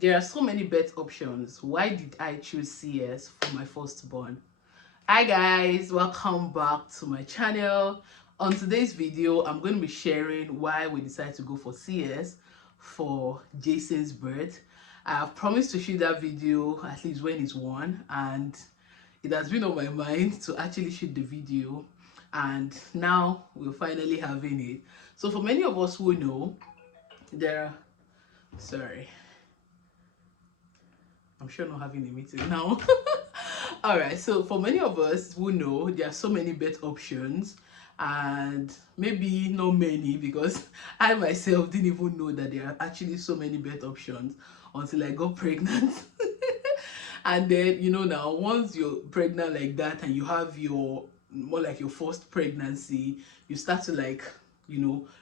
There are so many birth options. Why did I choose CS for my firstborn? Hi guys, welcome back to my channel. On today's video, I'm going to be sharing why we decided to go for CS for Jason's birth. I have promised to shoot that video at least when it's one, and it has been on my mind to actually shoot the video, and now we're finally having it. So for many of us who know, there are, sorry, I'm sure not having a meeting now. All right, so for many of us who know, there are so many birth options, and maybe not many because I myself didn't even know that there are actually so many birth options until I got pregnant. And then, now once you're pregnant like that and you have your more like your first pregnancy, you start to like,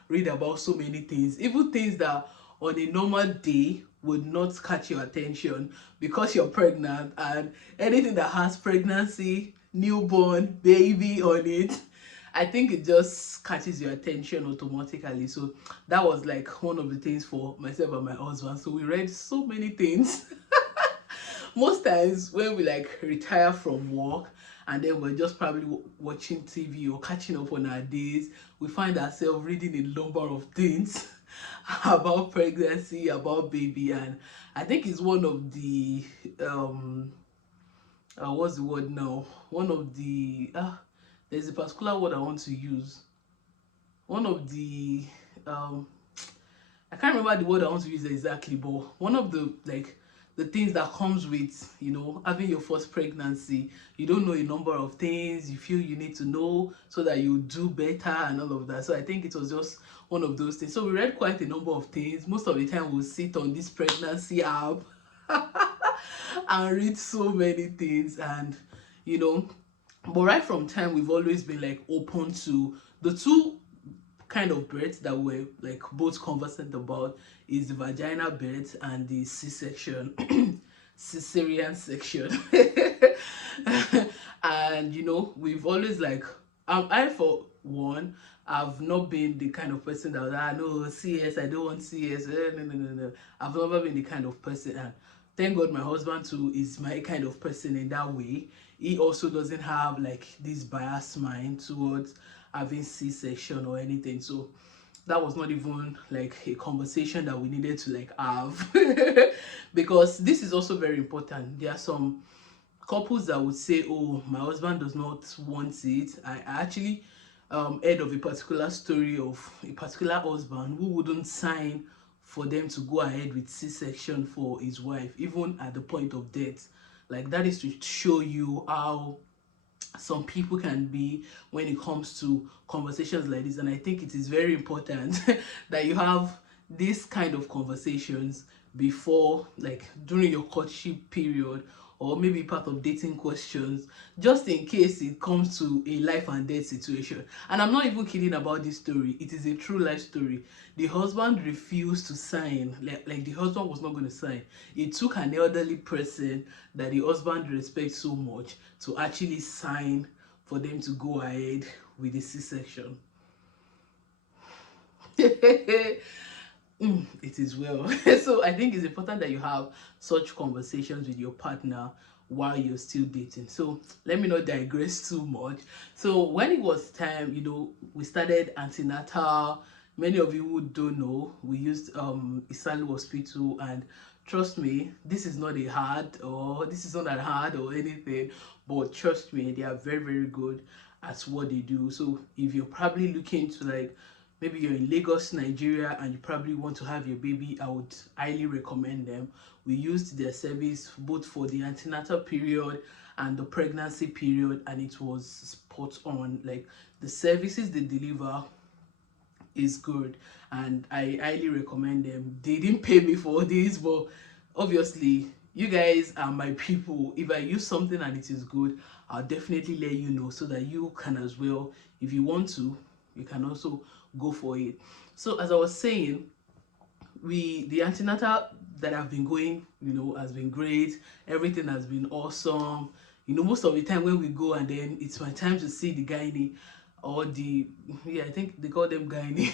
read about so many things, even things that on a normal day would not catch your attention because you're pregnant, and anything that has pregnancy, newborn, baby on it, I think it just catches your attention automatically. So that was like one of the things for myself and my husband. So we read so many things. Most times when we like retire from work and then we're just probably watching TV or catching up on our days, we find ourselves reading a number of things about pregnancy, about baby. And I think it's one of the what's the word now, one of the there's a particular word I want to use, one of the um I can't remember the word I want to use exactly, but one of the the things that comes with having your first pregnancy. You don't know a number of things, you feel you need to know so that you do better and all of that. So I think it was just one of those things. So we read quite a number of things. Most of the time we'll sit on this pregnancy app and read so many things, and but right from time we've always been like open to the two kind of births that we're like both conversant about, is the vaginal birth and the C-section, cesarean section. And we've always like, I for one, I've not been the kind of person that no CS, I don't want CS. No. I've never been the kind of person, and thank God my husband too is my kind of person in that way. He also doesn't have like this biased mind towards having C-section or anything. So that was not even like a conversation that we needed to like have. Because this is also very important. There are some couples that would say, oh, my husband does not want it. I actually heard of a particular story of a particular husband who wouldn't sign for them to go ahead with C-section for his wife, even at the point of death. Like, that is to show you how some people can be when it comes to conversations like this. And I think it is very important that you have this kind of conversations before, like during your courtship period, or maybe part of dating questions, just in case it comes to a life and death situation. And I'm not even kidding about this story, it is a true life story. The husband refused to sign, like the husband was not going to sign. It took an elderly person that the husband respects so much to actually sign for them to go ahead with the C-section. It is well. So I think it's important that you have such conversations with your partner while you're still dating. So let me not digress too much. So when it was time, we started antenatal. Many of you who don't know, we used Isalu Hospital, and trust me, this is not that hard or anything, but trust me, they are very, very good at what they do. So if you're probably looking to like, maybe you're in Lagos, Nigeria, and you probably want to have your baby, I would highly recommend them. We used their service both for the antenatal period and the pregnancy period, and it was spot on. Like, the services they deliver is good, and I highly recommend them. They didn't pay me for this, but obviously you guys are my people. If I use something and it is good, I'll definitely let you know so that you can as well. If you want to, you can also go for it. So as I was saying, the antenatal that I've been going, has been great. Everything has been awesome. Most of the time when we go and then it's my time to see the gynae, or the, yeah, I think they call them gynae.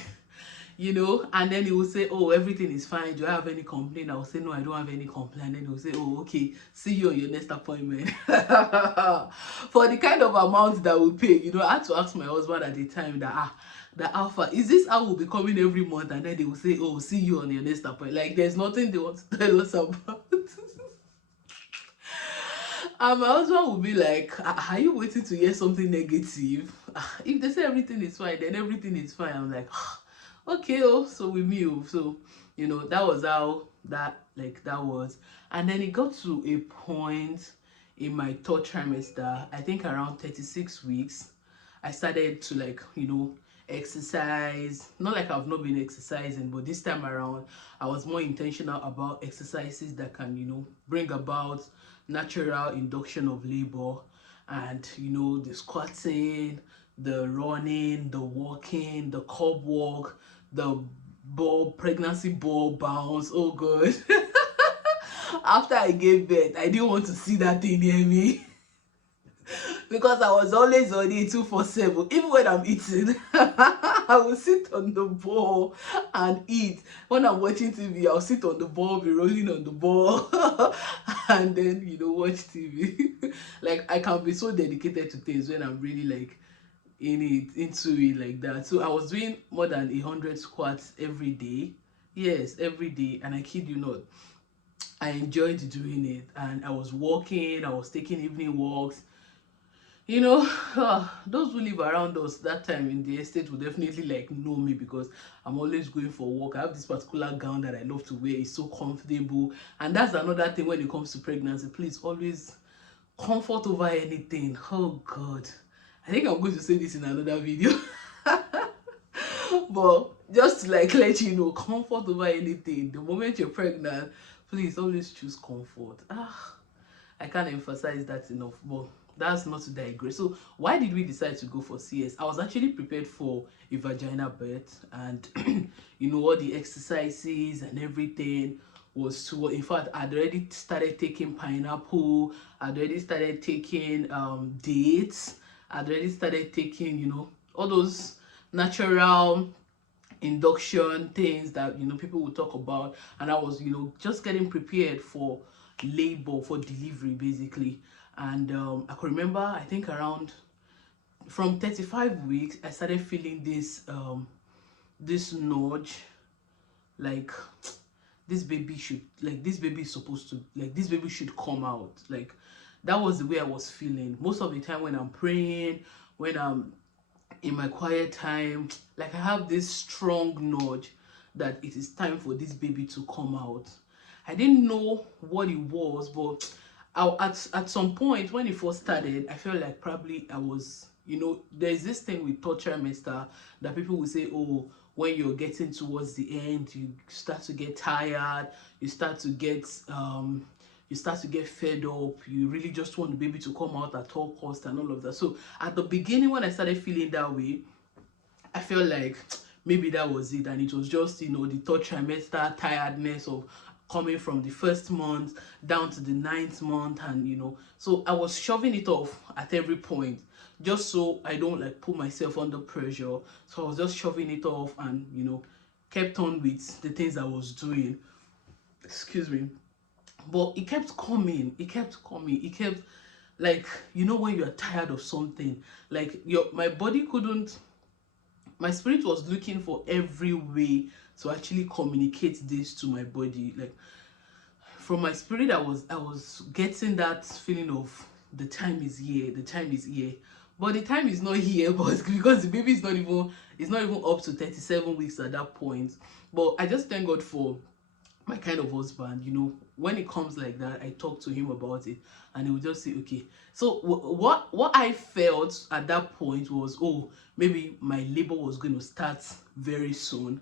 and then he will say, oh, everything is fine, do I have any complaint? I will say, no, I don't have any complaint. And then he will say, oh, okay, see you on your next appointment. For the kind of amount that we pay, I had to ask my husband at the time that, the alpha, is this how we'll be coming every month? And then they will say, oh, see you on your next appointment. Like, there's nothing they want to tell us about. And my husband will be like, are you waiting to hear something negative? If they say everything is fine, then everything is fine. I'm like, okay, oh, so we move. So, that was how that was. And then it got to a point in my third trimester, I think around 36 weeks, I started to exercise. Not like I've not been exercising, but this time around I was more intentional about exercises that can bring about natural induction of labor. And the squatting, the running, the walking, the curb walk, the pregnancy ball bounce. Oh god. After I gave birth, I didn't want to see that thing near me. Because I was always on it 247. Even when I'm eating, I will sit on the ball and eat. When I'm watching TV, I'll sit on the ball, be rolling on the ball, and then watch TV. Like, I can be so dedicated to things when I'm really into it like that. So I was doing more than 100 squats every day. Yes, every day, and I kid you not, I enjoyed doing it. And I was walking, I was taking evening walks. Those who live around us that time in the estate will definitely know me, because I'm always going for walk. I have this particular gown that I love to wear. It's so comfortable. And that's another thing when it comes to pregnancy. Please, always comfort over anything. Oh god, I think I'm going to say this in another video. But just to let you know, comfort over anything. The moment you're pregnant, please always choose comfort. I can't emphasize that enough. But that's not to digress. So why did we decide to go for CS? I was actually prepared for a vaginal birth, and all the exercises and everything was to, in fact, I'd already started taking pineapple, I'd already started taking dates, I'd already started taking all those natural induction things that people will talk about. And I was just getting prepared for labor, for delivery basically. And I could remember, I think around from 35 weeks I started feeling this nudge, like this baby is supposed to, this baby should come out. Like, that was the way I was feeling most of the time when I'm praying, when I'm in my quiet time. Like, I have this strong nudge that it is time for this baby to come out. I didn't know what it was, but at some point when it first started, I felt like probably I was, there's this thing with third trimester that people will say, oh, when you're getting towards the end, you start to get tired, you start to get fed up, you really just want the baby to come out at all costs and all of that. So at the beginning, when I started feeling that way, I felt like maybe that was it, and it was just the third trimester tiredness of coming from the first month down to the 9th month. And so I was shoving it off at every point, just so I don't put myself under pressure. So I was just shoving it off and kept on with the things I was doing. Excuse me. But it kept coming, it kept when you're tired of something, my body couldn't, my spirit was looking for every way to actually communicate this to my body. Like, from my spirit, I was getting that feeling of the time is here, the time is here. But the time is not here, but because the baby is not even up to 37 weeks at that point. But I just thank God for my kind of husband. When it comes like that, I talk to him about it, and he will just say, okay. So what I felt at that point was, oh, maybe my labor was going to start very soon.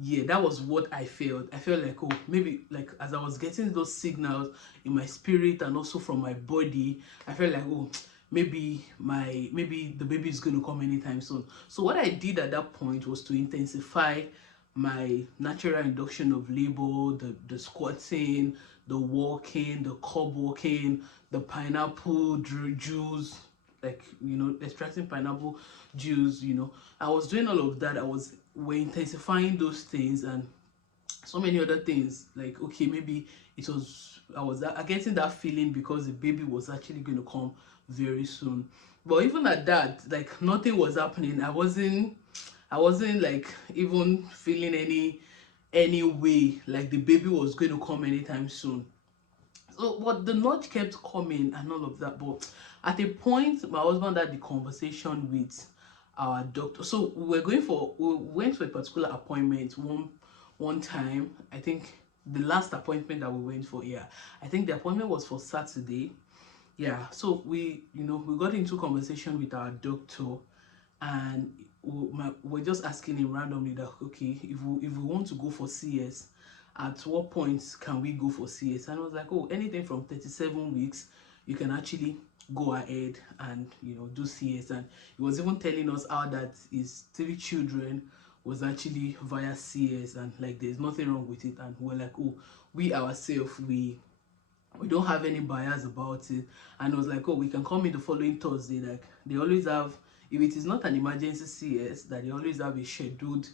Yeah, that was what I felt. I felt like, oh, maybe, as I was getting those signals in my spirit and also from my body, I felt like, oh, maybe the baby is going to come anytime soon. So what I did at that point was to intensify my natural induction of labor, the squatting, the walking, the curb walking, the pineapple juice, extracting pineapple juice. I was doing all of that. I was we're intensifying those things and so many other things. Like, okay, maybe it was I was getting that feeling because the baby was actually going to come very soon. But even at that, like, nothing was happening. I wasn't like even feeling any way like the baby was going to come anytime soon. So, but the nudge kept coming and all of that. But at a point, my husband had the conversation with our doctor. So we went for a particular appointment one time. I think the last appointment that we went for, yeah, I think the appointment was for Saturday. Yeah, so we got into conversation with our doctor, and we're just asking him randomly that, okay, if we want to go for CS, at what point can we go for CS? And I was like, oh, anything from 37 weeks you can actually go ahead and do CS. And he was even telling us how that his 3 children was actually via CS, and like there's nothing wrong with it. And we're like, oh, we ourselves, we don't have any bias about it. And I was like, oh, we can come in the following Thursday. Like, they always have, if it is not an emergency CS, that they always have a scheduled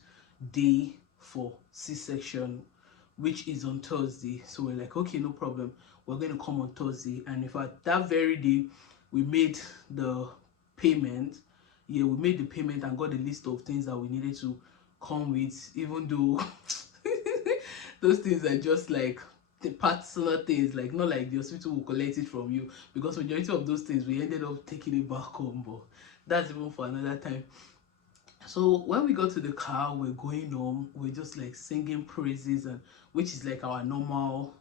day for C-section, which is on Thursday. So we're like, okay, no problem, we're going to come on Thursday. And in fact, that very day we made the payment. Yeah, we made the payment and got a list of things that we needed to come with, even though those things are just like the personal things, like not like the hospital will collect it from you, because majority of those things we ended up taking it back home. But that's even for another time. So when we got to the car, we're going home, we're just like singing praises, and which is like our normal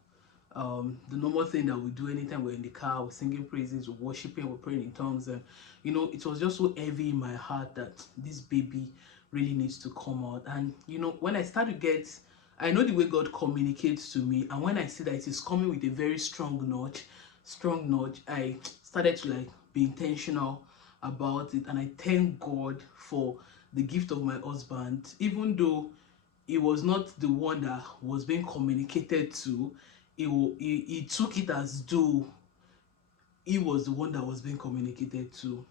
the normal thing that we do anytime we're in the car. We're singing praises, we're worshiping, we're praying in tongues. And it was just so heavy in my heart that this baby really needs to come out. And when I start to get, I know the way God communicates to me, and when I see that it is coming with a very strong nudge, I started to like be intentional about it. And I thank God for the gift of my husband. Even though he was not the one that was being communicated to, he took it as though he was the one that was being communicated to.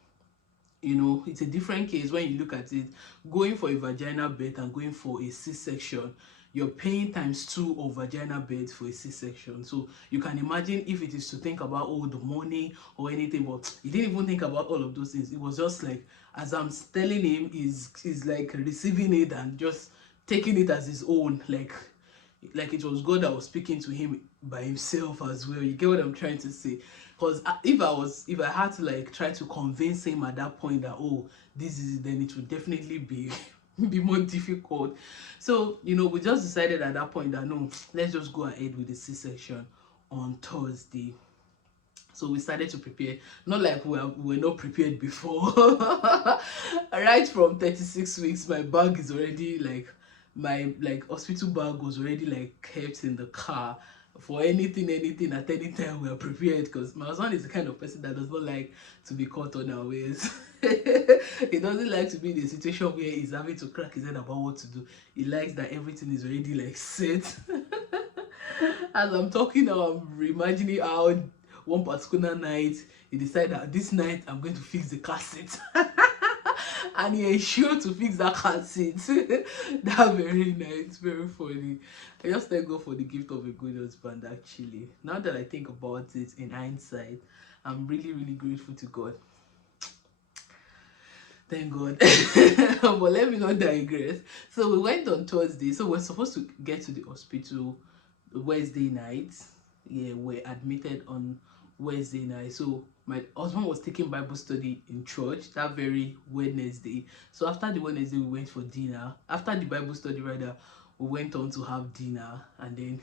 It's a different case when you look at it. Going for a vaginal birth and going for a C-section, you're paying ×2 of vaginal birth for a C-section. So you can imagine if it is to think about the money or anything, but he didn't even think about all of those things. It was just like, as I'm telling him, he's like receiving it and just taking it as his own, like it was God that was speaking to him by himself as well. You get what I'm trying to say? Because if I had to like try to convince him at that point that, oh, this is it, then it would definitely be be more difficult. So we just decided at that point that no, let's just go ahead with the C-section on Thursday. So we started to prepare, not like we were not prepared before. Right from 36 weeks, my bag is already like, my like hospital bag was already like kept in the car for anything at any time. We are prepared, because my husband is the kind of person that does not like to be caught unawares. He doesn't like to be in a situation where he's having to crack his head about what to do. He likes that everything is already like set. As I'm talking now, I'm reimagining how one particular night he decided that this night I'm going to fix the car seat. And he ensured to fix that car seat. That very night, very funny. I just thank God for the gift of a good husband. Actually, now that I think about it in hindsight, I'm really, really grateful to God. Thank God. But let me not digress. So we went on Thursday. So we're supposed to get to the hospital Wednesday night. Yeah, we're admitted on Wednesday night. So my husband was taking Bible study in church that very Wednesday. So after the Wednesday, we went for dinner. After the Bible study, rather, we went on to have dinner. And then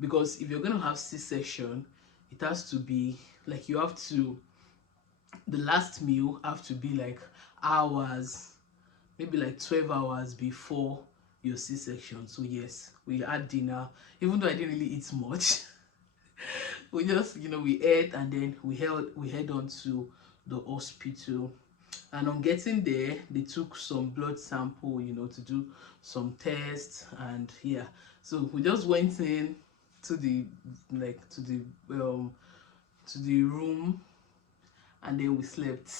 because if you're going to have C-section, it has to be like, the last meal have to be like hours, maybe like 12 hours before your C-section. So yes, we had dinner, even though I didn't really eat much. We just we ate, and then we head on to the hospital. And on getting there, they took some blood sample to do some tests. And yeah, so we just went in to the to the room, and then we slept.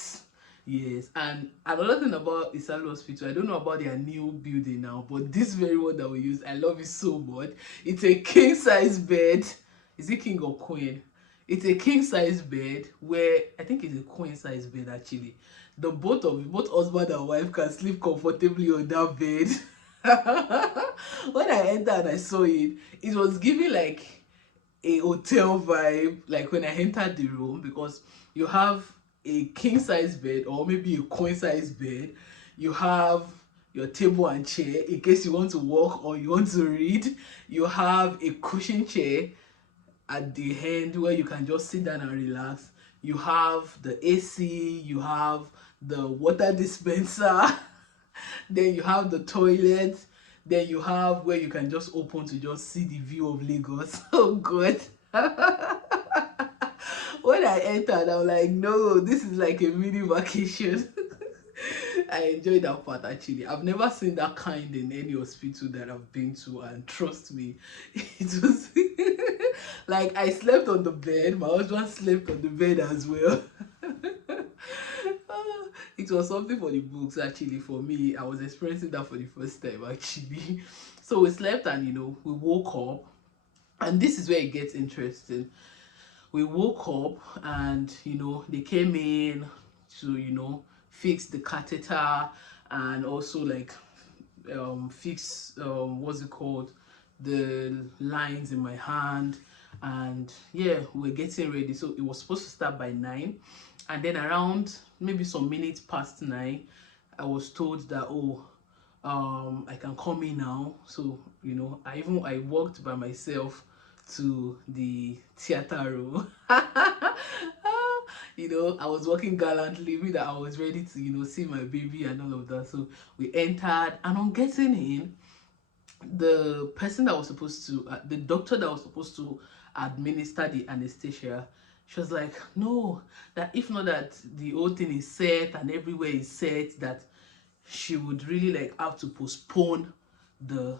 Yes, and another thing about Isalu Hospital, I don't know about their new building now, but this very one that we use, I love it so much. It's a king size bed. Is it king or queen? It's a king size bed where I think it's a queen size bed actually. The both husband and wife can sleep comfortably on that bed. When I entered and I saw it, it was giving like a hotel vibe like when I entered the room, because you have a king size bed or maybe a queen size bed. You have your table and chair in case you want to walk or you want to read. You have a cushion chair at the end where you can just sit down and relax. You have the AC, you have the water dispenser, then you have the toilet, then you have where you can just open to just see the view of Lagos. Oh god. When I entered, I'm like, no, this is like a mini vacation. I enjoyed that part actually. I've never seen that kind in any hospital that I've been to, and trust me, it was like I slept on the bed, my husband slept on the bed as well. It was something for the books actually. For me, I was experiencing that for the first time actually. So we slept and we woke up, and this is where it gets interesting. We woke up and they came in to fix the catheter, and also like fix what's it called, the lines in my hand. And yeah, we're getting ready, so it was supposed to start by 9, and then around maybe some minutes past 9 I was told that, oh, I can come in now. So I walked by myself to the theater room. I was walking gallantly, me that I was ready to see my baby and all of that. So we entered, and on getting in, the person that was supposed to the doctor that was supposed to administer the anesthesia, she was like, no, that if not that the whole thing is set and everywhere is set, that she would really like have to postpone the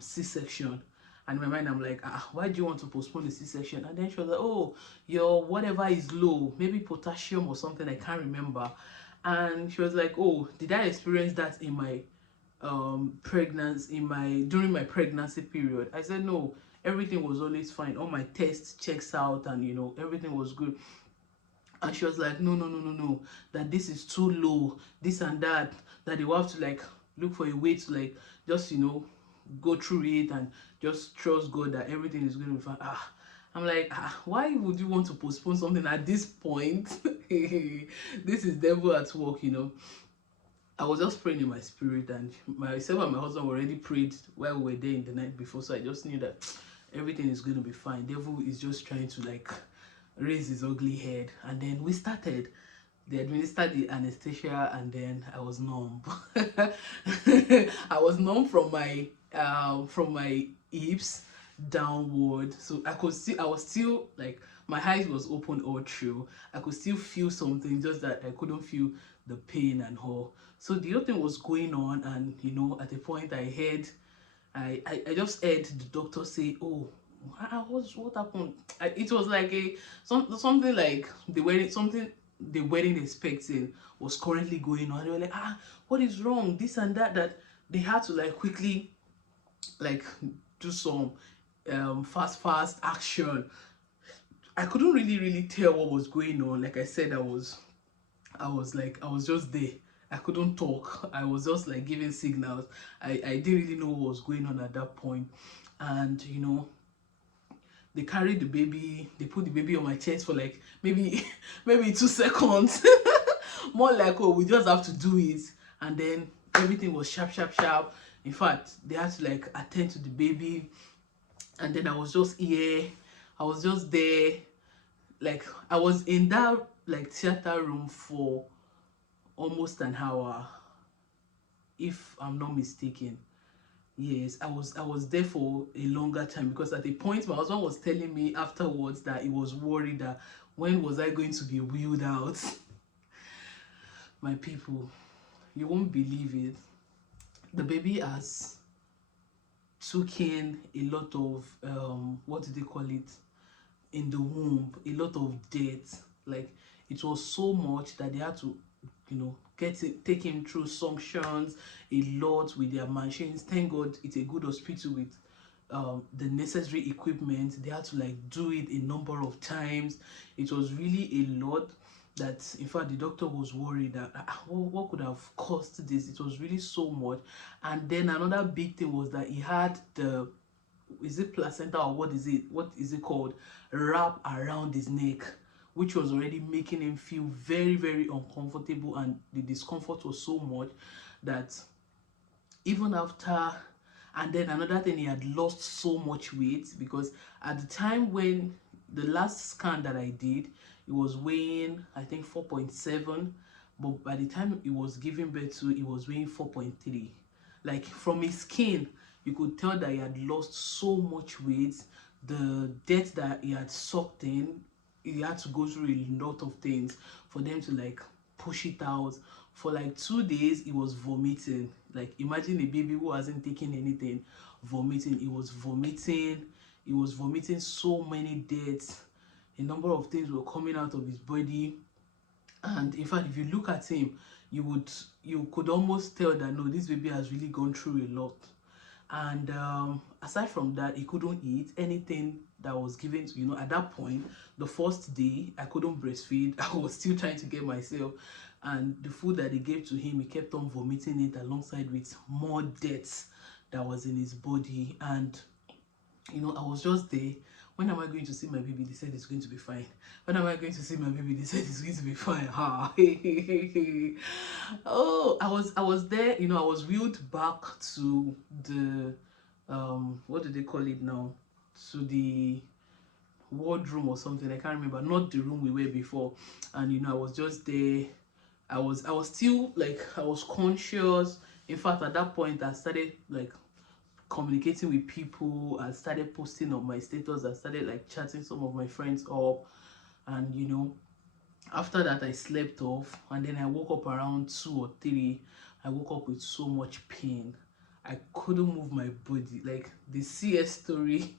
C-section. And in my mind I'm like, why do you want to postpone the C-section? And then she was like, oh, your whatever is low, maybe potassium or something, I can't remember. And she was like, oh, did I experience that in my pregnancy, during my pregnancy period? I said no, everything was always fine, all my tests checks out, and everything was good. And she was like, no, no, no, no, no, that this is too low, this and that, that they will have to like look for a way to like just go through it and just trust God that everything is going to be fine. I'm like, why would you want to postpone something at this point? This is devil at work. I was just praying in my spirit, and myself and my husband already prayed while we were there in the night before, so I just knew that everything is going to be fine. Devil is just trying to like raise his ugly head. And then we started. They administered the anesthesia, and then I was numb. I was numb from my hips downward. So I was still like, my eyes was open all through. I could still feel something, just that I couldn't feel the pain and all. So the whole thing was going on, and at a point I just heard the doctor say, oh, what happened? It was like something like the wedding expecting was currently going on. They were like, what is wrong, this and that, that they had to like quickly like do some fast action. I couldn't really tell what was going on. Like I said, I was just there. I couldn't talk. I was just like giving signals. I didn't really know what was going on at that point. And they carried the baby, they put the baby on my chest for like maybe maybe 2 seconds. More like, oh, we just have to do it. And then everything was sharp, sharp, sharp. In fact, they had to like attend to the baby. And then I was just here. I was just there. Like I was in that like theater room for almost an hour, if I'm not mistaken. Yes, I was there for a longer time, because at a point my husband was telling me afterwards that he was worried that when was I going to be wheeled out. My people, you won't believe it. The baby has taken a lot of what do they call it, in the womb, a lot of death. Like it was so much that they had to take him through suctions a lot with their machines. Thank God it's a good hospital with the necessary equipment. They had to like do it a number of times. It was really a lot that, in fact, the doctor was worried that what could have caused this. It was really so much. And then another big thing was that he had the, is it placenta or what is it called, wrap around his neck, which was already making him feel very, very uncomfortable, and the discomfort was so much that even after, and then another thing, he had lost so much weight, because at the time when the last scan that I did, he was weighing, I think, 4.7, but by the time he was giving birth to, he was weighing 4.3. Like, from his skin you could tell that he had lost so much weight. The death that he had sucked in, he had to go through a lot of things for them to like push it out. For like 2 days he was vomiting. Like, imagine a baby who hasn't taken anything vomiting. He was vomiting. He was vomiting so many deaths. A number of things were coming out of his body. And in fact, if you look at him, you could almost tell that no, this baby has really gone through a lot. And aside from that, he couldn't eat anything that was given to, at that point, the first day I couldn't breastfeed. I was still trying to get myself, and the food that they gave to him, he kept on vomiting it alongside with more deaths that was in his body. And I was just there. When am I going to see my baby? They said it's going to be fine. When am I going to see my baby? They said it's going to be fine. Oh, I was there. I was wheeled back to the what do they call it now? To the wardroom or something. I can't remember. Not the room we were before. And I was just there. I was still like, I was conscious. In fact, at that point I started like communicating with people. I started posting on my status. I started like chatting some of my friends up. And after that I slept off, and then I woke up around 2 or 3. I woke up with so much pain. I couldn't move my body. Like, the CS story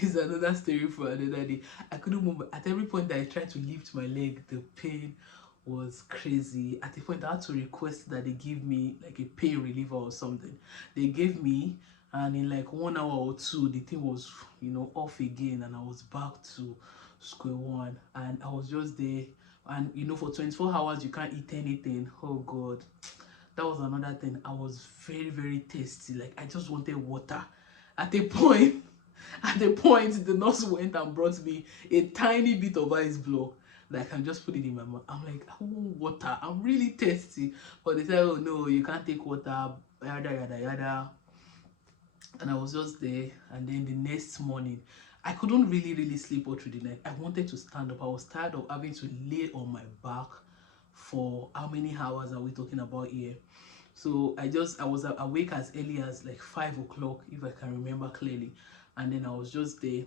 is another story for another day. I couldn't move. At every point that I tried to lift my leg, the pain was crazy. At a point I had to request that they give me like a pain reliever or something. They gave me, and in like 1 hour or 2 the thing was off again, and I was back to square one. And I was just there. And for 24 hours you can't eat anything. Oh God, that was another thing. I was very, very thirsty. Like, I just wanted water. At a point the nurse went and brought me a tiny bit of ice block that I can just put it in my mouth. I'm like, I want water, I'm really thirsty. But they said, oh no, you can't take water, yada yada yada. And I was just there. And then the next morning, I couldn't really sleep all through the night. I wanted to stand up. I was tired of having to lay on my back for how many hours are we talking about here? So I was awake as early as like 5 o'clock, if I can remember clearly. And then I was just there,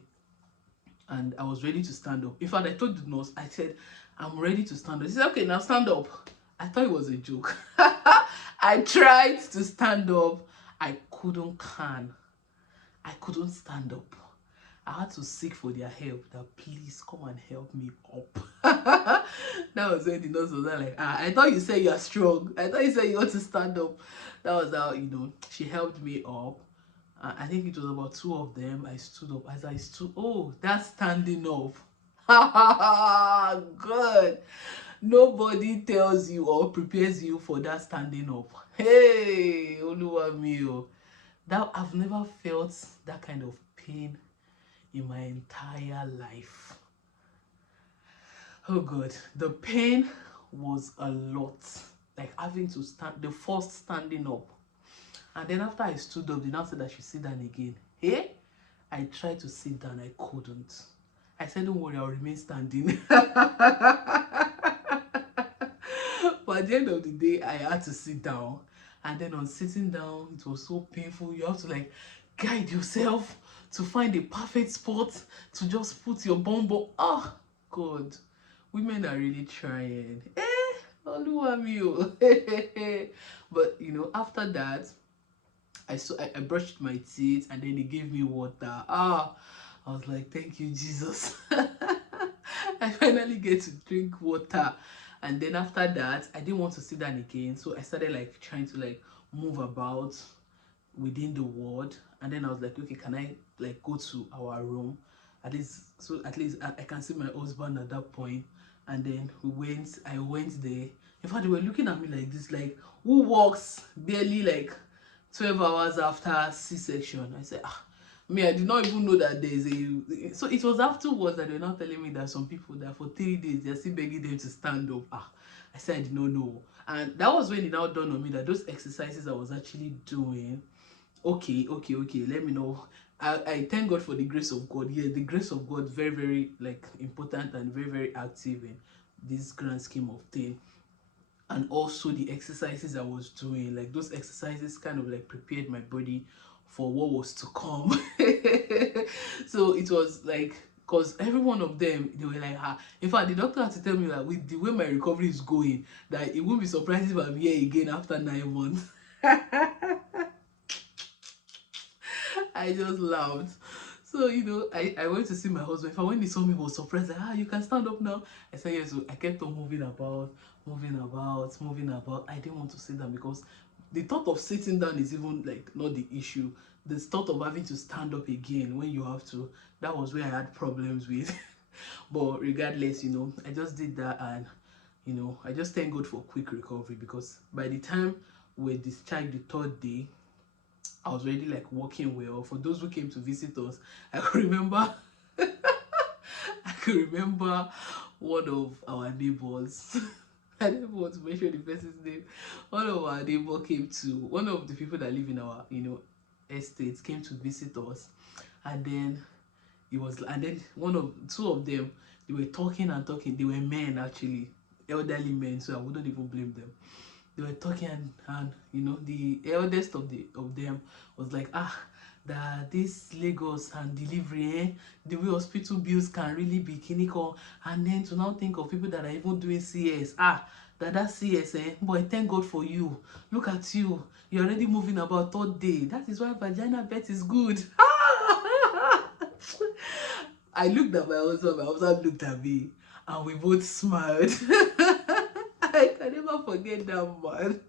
and I was ready to stand up. In fact, I told the nurse, I said, I'm ready to stand up. She said, okay, now stand up. I thought it was a joke. I tried to stand up. I couldn't stand up. I had to seek for their help, that please come and help me up. That was when the nurse was like, I thought you said you are strong. I thought you said you want to stand up. That was how, she helped me up. I think it was about 2 of them. I stood up. As I stood, oh, that's standing up. Good. Nobody tells you or prepares you for that standing up. Hey, Oluwa mio. That I've never felt that kind of pain in my entire life. Oh God, the pain was a lot. Like, having to stand, the first standing up. And then after I stood up, they now said I should sit down again. Hey, I tried to sit down, I couldn't. I said, don't worry, I'll remain standing. But at the end of the day, I had to sit down. And then on sitting down, it was so painful. You have to like guide yourself to find the perfect spot to just put your bum. Oh God, women are really trying. Oluwa mi o. But after that, I brushed my teeth, and then they gave me water. I was like, thank you, Jesus. I finally get to drink water. And then after that, I didn't want to sit down again, so I started like trying to like move about within the ward. And then I was like, okay, can I like go to our room at least, so at least I can see my husband at that point. And then I went there. In fact, they were looking at me like this, like, who walks barely like 12 hours after C-section? I said, ah, me, I did not even know that there's a. So it was afterwards that they were now telling me that some people that for 3 days they're still begging them to stand up. Ah, I said I did not know. And that was when it now dawned on me that those exercises I was actually doing, okay, let me know. I thank God for the grace of God. Yeah, the grace of God, very, very like important and very, very active in this grand scheme of thing. And also the exercises I was doing, like those exercises kind of like prepared my body for what was to come. So it was like, because every one of them, they were like, ah, in fact the doctor had to tell me that with the way my recovery is going, that it won't be surprised if I'm here again after 9 months. I just laughed. So, I went to see my husband. If I when he saw me, he was surprised. Like, ah, you can stand up now. I said, yes. So I kept on moving about, moving about, moving about. I didn't want to sit down because the thought of sitting down is even like not the issue. The thought of having to stand up again when you have to, that was where I had problems with. But regardless, I just did that. And I just thank God for quick recovery, because by the time we discharged the third day, I was already like walking well. For those who came to visit us, I could remember I could remember one of our neighbors. I don't want to mention the person's name. One of our neighbor came to, one of the people that live in our, estates came to visit us. And then and then two of them, they were talking and talking. They were men actually, elderly men, so I wouldn't even blame them. They were talking, and the eldest of them was like, ah, that this Lagos and delivery, the way hospital bills can really be clinical. And then to now think of people that are even doing CS, that CS, boy, thank God for you. Look at you, you're already moving about third day. That is why vagina birth is good. I looked at my husband looked at me, and we both smiled. I can never forget that man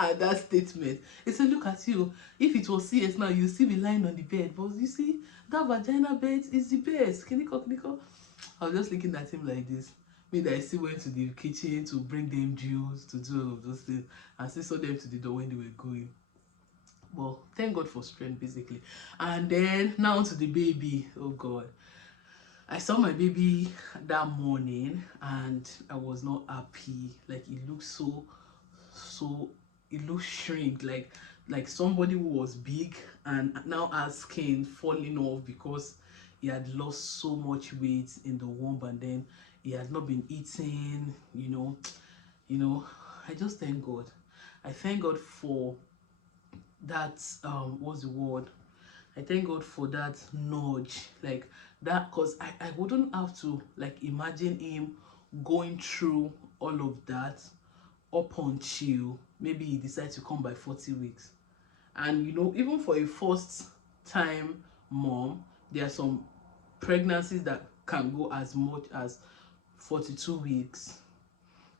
and that statement. He said, look at you. If it was CS now, you'd still be lying on the bed. But you see, that vagina bed is the best. Clinical. I was just looking at him like this. Me that I still went to the kitchen to bring them juice, to do all of those things, and still saw them to the door when they were going. Well, thank God for strength, basically. And then now to the baby. Oh God. I saw my baby that morning and I was not happy. Like it looked it looked shrink, like somebody who was big and now has skin falling off because he had lost so much weight in the womb, and then he had not been eating, I just thank God. I thank God for that, what's the word? I thank God for that nudge, like that, because I wouldn't have to like imagine him going through all of that up until maybe he decides to come by 40 weeks. And even for a first time mom, there are some pregnancies that can go as much as 42 weeks.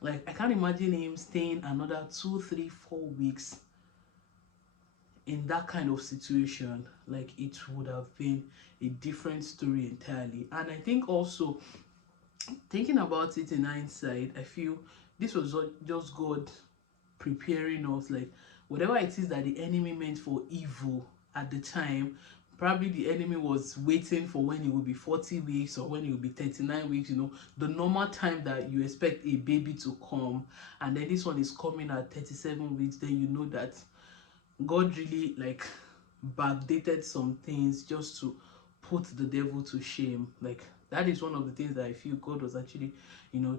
Like I can't imagine him staying another 2, 3, 4 weeks in that kind of situation. Like it would have been a different story entirely. And I think also, thinking about it in hindsight, I feel this was just God preparing us. Like whatever it is that the enemy meant for evil at the time, probably the enemy was waiting for when it will be 40 weeks or when it will be 39 weeks, the normal time that you expect a baby to come. And then this one is coming at 37 weeks. Then you know that God really like backdated some things just to put the devil to shame. Like that is one of the things that I feel God was actually,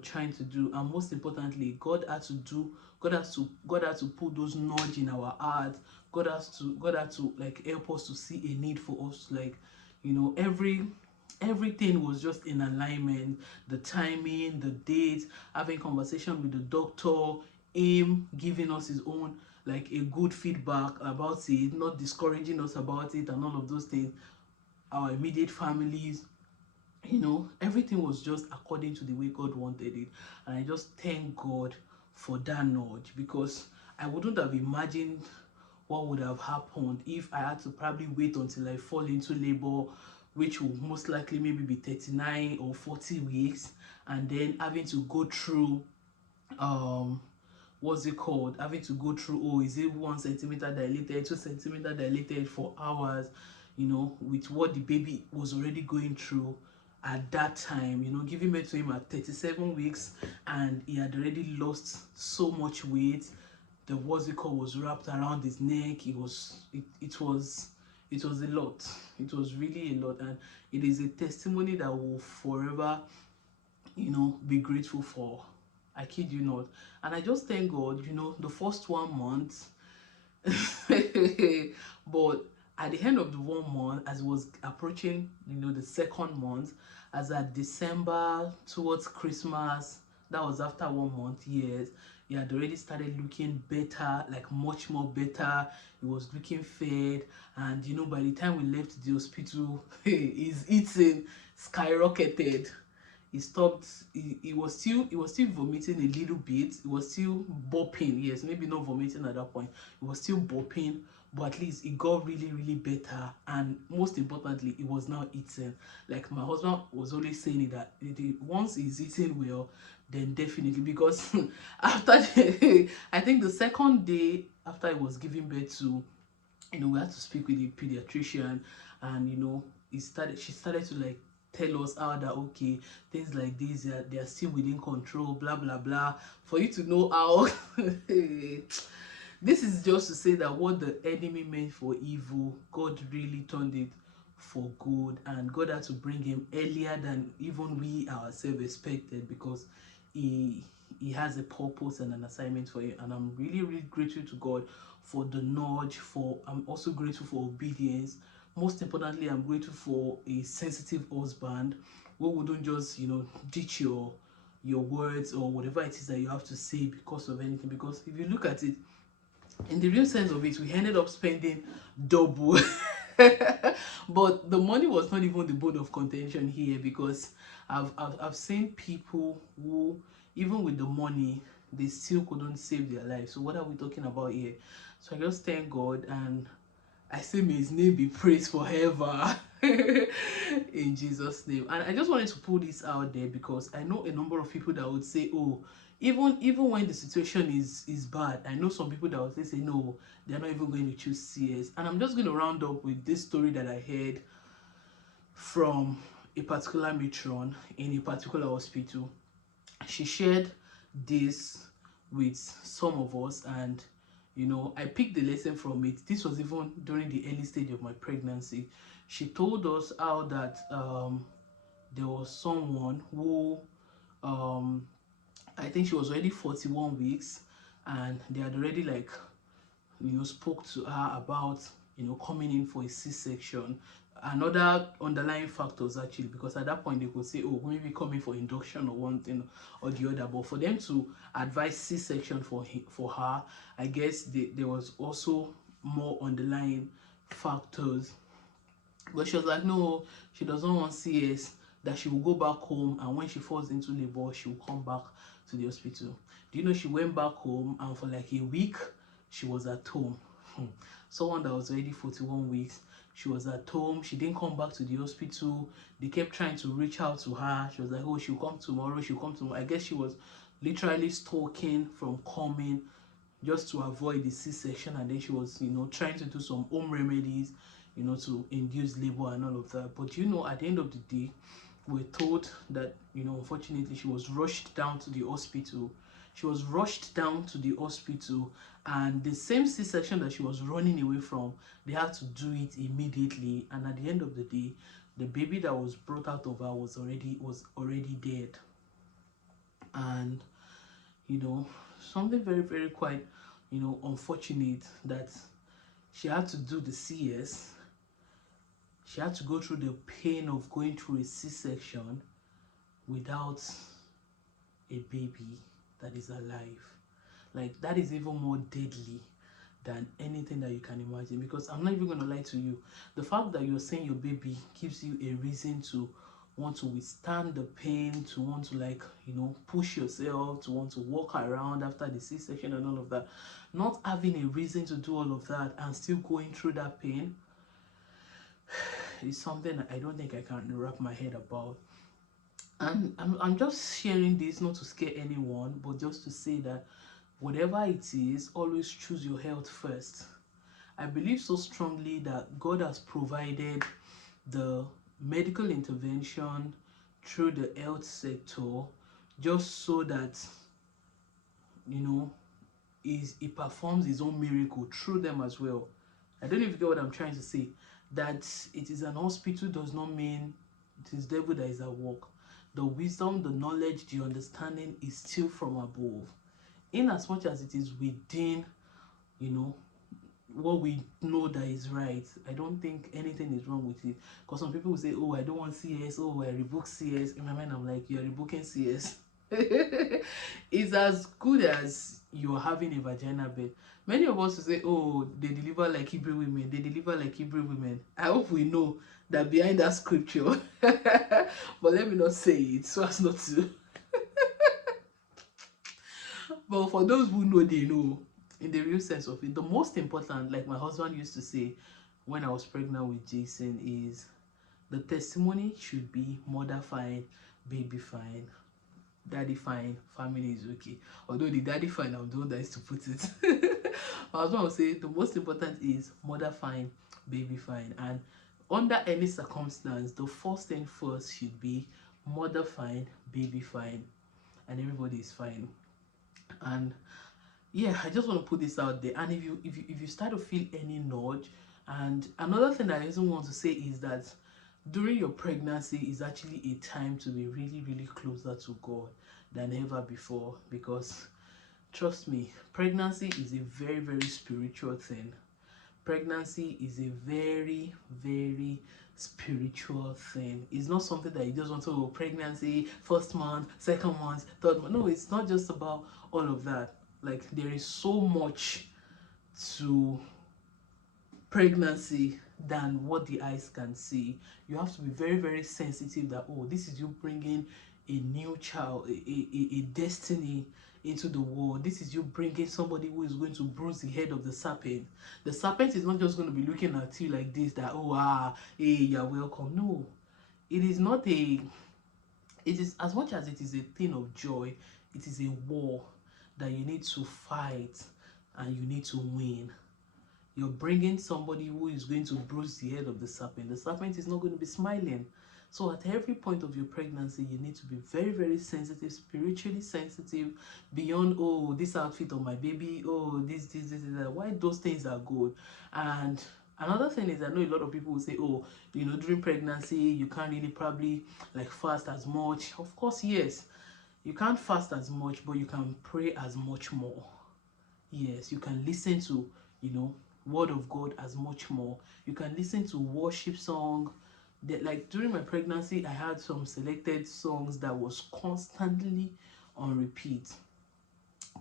trying to do. And most importantly, God had to put those nudge in our heart. God had to like help us to see a need for us, like, everything was just in alignment. The timing, the date, having conversation with the doctor, him giving us his own like a good feedback about it, not discouraging us about it, and all of those things. Our immediate families, everything was just according to the way God wanted it. And I just thank God for that nudge, because I wouldn't have imagined what would have happened if I had to probably wait until I fall into labor, which will most likely maybe be 39 or 40 weeks, and then having to go through um what's it called, having to go through, oh, is it 1 centimeter dilated, 2 centimeter dilated for hours, with what the baby was already going through at that time, giving birth to him at 37 weeks, and he had already lost so much weight. The what's it called was wrapped around his neck. It was a lot. It was really a lot, and it is a testimony that will forever, be grateful for. I kid you not. And I just thank God, the first 1 month, but at the end of the 1 month, as it was approaching, the second month, as at December towards Christmas, that was after 1 month, yes, he had already started looking better, like much more better. He was looking fed, and by the time we left the hospital, his eating skyrocketed. He stopped. He was still vomiting a little bit. He was still burping. Yes, maybe not vomiting at that point. He was still burping, but at least it got really, really better. And most importantly, he was now eating. Like my husband was always saying it, that once he's eating well, then definitely, because after I think the second day after he was giving birth to, we had to speak with the pediatrician, and she started to like tell us how that, okay, things like this, they are still within control, blah blah blah, for you to know how. This is just to say that what the enemy meant for evil, God really turned it for good, and God had to bring him earlier than even we ourselves expected, because he he has a purpose and an assignment for you. And I'm really, really grateful to God for the nudge. I'm also grateful for obedience. Most importantly, I'm grateful for a sensitive husband who wouldn't just ditch your words or whatever it is that you have to say because of anything. Because if you look at it, in the real sense of it, we ended up spending double. But the money was not even the bone of contention here, because I've seen people who, even with the money, they still couldn't save their life. So what are we talking about here? So I just thank God, and I say may his name be praised forever. In Jesus' name. And I just wanted to put this out there, because I know a number of people that would say, oh, even when the situation is bad, I know some people that would say no, they're not even going to choose CS. And I'm just going to round up with this story that I heard from a particular matron in a particular hospital. She shared this with some of us, and I picked the lesson from it. This was even during the early stage of my pregnancy. She told us how that there was someone who, I think she was already 41 weeks, and they had already like spoke to her about coming in for a C-section and other underlying factors, actually, because at that point they could say, oh, maybe coming for induction or one thing or the other. But for them to advise C-section for her, I guess there was also more underlying factors. But she was like, no, she doesn't want CS, that she will go back home, and when she falls into labor, she will come back to the hospital. Do you know she went back home, and for like a week, she was at home. Someone that was already 41 weeks, she was at home. She didn't come back to the hospital. They kept trying to reach out to her. She was like, oh, she'll come tomorrow, she'll come tomorrow. I guess she was literally stalking from coming, just to avoid the C-section. And then she was trying to do some home remedies to induce labor and all of that. But at the end of the day, we're told that unfortunately she was rushed down to the hospital. She was rushed down to the hospital, and the same C-section that she was running away from, they had to do it immediately. And at the end of the day, the baby that was brought out of her was already dead. And something very, very quite unfortunate, that she had to do the CS. She had to go through the pain of going through a C-section without a baby that is alive. Like, that is even more deadly than anything that you can imagine. Because I'm not even going to lie to you, the fact that you're saying your baby gives you a reason to want to withstand the pain, to want to, like, push yourself, to want to walk around after the C-section and all of that. Not having a reason to do all of that and still going through that pain is something I don't think I can wrap my head about. And I'm just sharing this not to scare anyone, but just to say that whatever it is, always choose your health first. I believe so strongly that God has provided the medical intervention through the health sector just so that, you know, he performs his own miracle through them as well. I don't know if you get what I'm trying to say. That it is an hospital does not mean it is devil that is at work. The wisdom, the knowledge, the understanding is still from above. In as much as it is within, you know, what we know that is right, I don't think anything is wrong with it. Because some people will say, oh, I don't want CS, oh, I revoke CS. In my mind, I'm like, you're revoking CS. It's as good as you're having a vagina bed. Many of us will say, oh, they deliver like Hebrew women, they deliver like Hebrew women. I hope we know that behind that scripture. But let me not say it so as not to. But for those who know, they know in the real sense of it. The most important, like my husband used to say when I was pregnant with Jason, is the testimony should be mother fine, baby fine, daddy fine, family is okay. Although the daddy fine, I'm the one that used to put it. My husband would say the most important is mother fine, baby fine. And under any circumstance, the first thing first should be mother fine, baby fine, and everybody is fine. And yeah, I just want to put this out there. And if you start to feel any nudge, and another thing that I also want to say is that during your pregnancy is actually a time to be really, really closer to God than ever before. Because trust me, pregnancy is a very, very spiritual thing. Pregnancy is a very, very spiritual thing. It's not something that you just want to, oh, pregnancy, first month, second month, third month. No, it's not just about all of that. Like, there is so much to pregnancy than what the eyes can see. You have to be very, very sensitive that, oh, this is you bringing a new child, a destiny into the world. This is you bringing somebody who is going to bruise the head of the serpent. The serpent is not just going to be looking at you like this, that, oh, hey, you're welcome. No, it is not a, it is, as much as it is a thing of joy, it is a war that you need to fight and you need to win. You're bringing somebody who is going to bruise the head of the serpent. The serpent is not going to be smiling. So at every point of your pregnancy, you need to be very, very sensitive, spiritually sensitive, beyond, oh, this outfit of my baby, oh, this, that. Why those things are good. And another thing is, I know a lot of people will say, oh, during pregnancy, you can't really probably like fast as much. Of course, yes, you can't fast as much, but you can pray as much more. Yes, you can listen to, word of God as much more. You can listen to worship song. That, like, during my pregnancy, I had some selected songs that was constantly on repeat.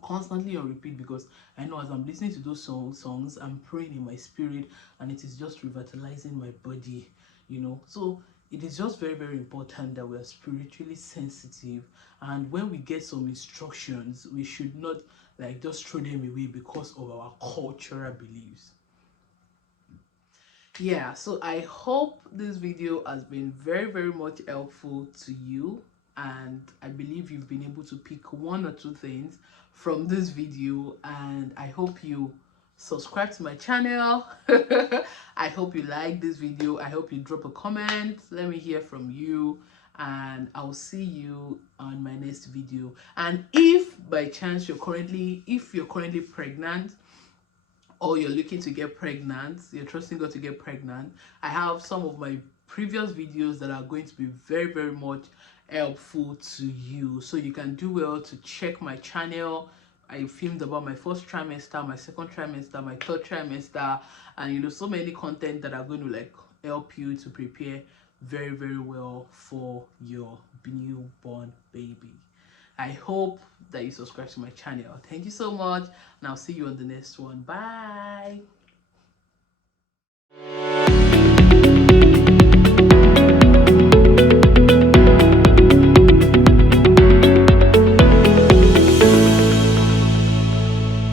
Constantly on repeat, because I know as I'm listening to those songs, I'm praying in my spirit, and it is just revitalizing my body, So it is just very, very important that we are spiritually sensitive, and when we get some instructions, we should not like just throw them away because of our cultural beliefs. Yeah, so I hope this video has been very, very much helpful to you, and I believe you've been able to pick one or two things from this video, and I hope you subscribe to my channel. I hope you like this video. I hope you drop a comment. Let me hear from you, and I'll see you on my next video. And if by chance you're currently pregnant, or you're looking to get pregnant, you're trusting God to get pregnant, I have some of my previous videos that are going to be very, very much helpful to you. So you can do well to check my channel. I filmed about my first trimester, my second trimester, my third trimester, and so many content that are going to like help you to prepare very, very well for your newborn baby. I hope that you subscribe to my channel. Thank you so much, and I'll see you on the next one. Bye.